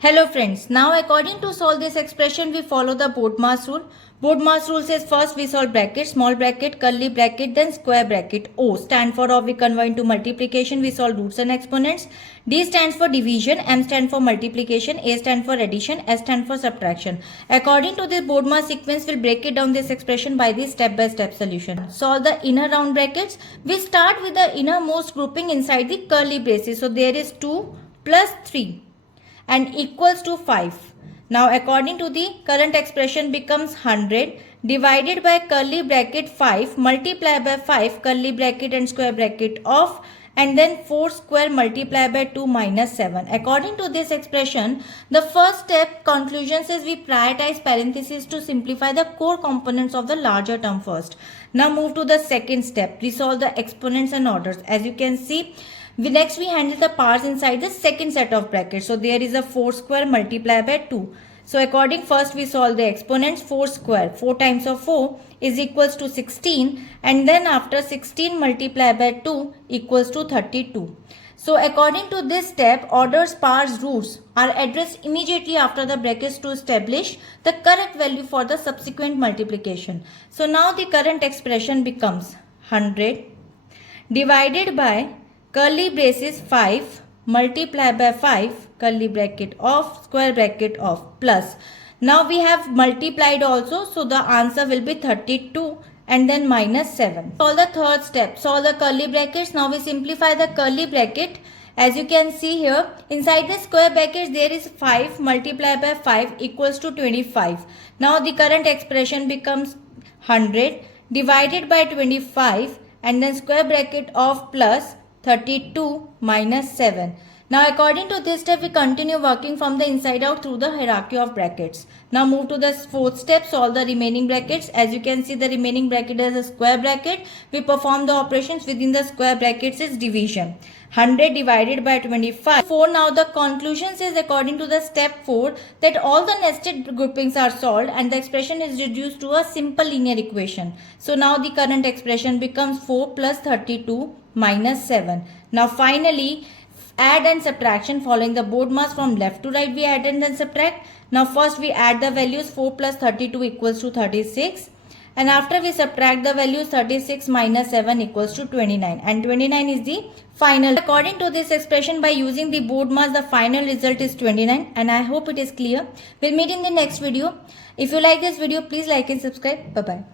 Hello friends, now according to solve this expression we follow the BODMAS rule. BODMAS rule says first we solve bracket, small bracket, curly bracket, then square bracket. O stand for or we convert into multiplication, we solve roots and exponents. D stands for division, M stand for multiplication, A stand for addition, S stand for subtraction. According to this BODMAS sequence, we'll break it down this expression by the step-by-step solution. Solve the inner round brackets. We start with the innermost grouping inside the curly braces. So there is 2 plus 3. And equals to 5. Now according to the current expression becomes 100 divided by curly bracket 5 multiply by 5 curly bracket and square bracket of and then 4 square multiply by 2 minus 7. According to this expression, the first step conclusion says we prioritize parentheses to simplify the core components of the larger term first. Now move to the second step. Resolve the exponents and orders. As you can see, next we handle the powers inside the second set of brackets. So there is a 4 square multiply by 2. So according first we solve the exponents. 4 square, 4 times of 4 is equals to 16 and then after 16 multiply by 2 equals to 32. So according to this step, orders, powers, roots are addressed immediately after the brackets to establish the correct value for the subsequent multiplication. So now the current expression becomes 100 divided by curly braces 5 multiply by 5 curly bracket of square bracket of plus. Now we have multiplied also, so the answer will be 32 and then minus 7. Solve the third step. Solve the curly brackets. Now we simplify the curly bracket. As you can see here, inside the square brackets there is 5 multiplied by 5 equals to 25. Now the current expression becomes 100 divided by 25 and then square bracket of plus 32 minus 7. Now according to this step we continue working from the inside out through the hierarchy of brackets. Now move to the fourth step, solve the remaining brackets. As you can see, the remaining bracket is a square bracket. We perform the operations within the square brackets is division. 100 divided by 25. 4. Now the conclusion says according to the step 4 that all the nested groupings are solved and the expression is reduced to a simple linear equation. So now the current expression becomes 4 plus 32 minus 7. Now finally, add and subtraction following the BODMAS from left to right we add and then subtract. Now first we add the values. 4 plus 32 equals to 36 and after we subtract the values 36 minus 7 equals to 29 and 29 is the final. According to this expression by using the BODMAS the final result is 29 and I hope it is clear. We'll meet in the next video. If you like this video please like and subscribe. Bye bye.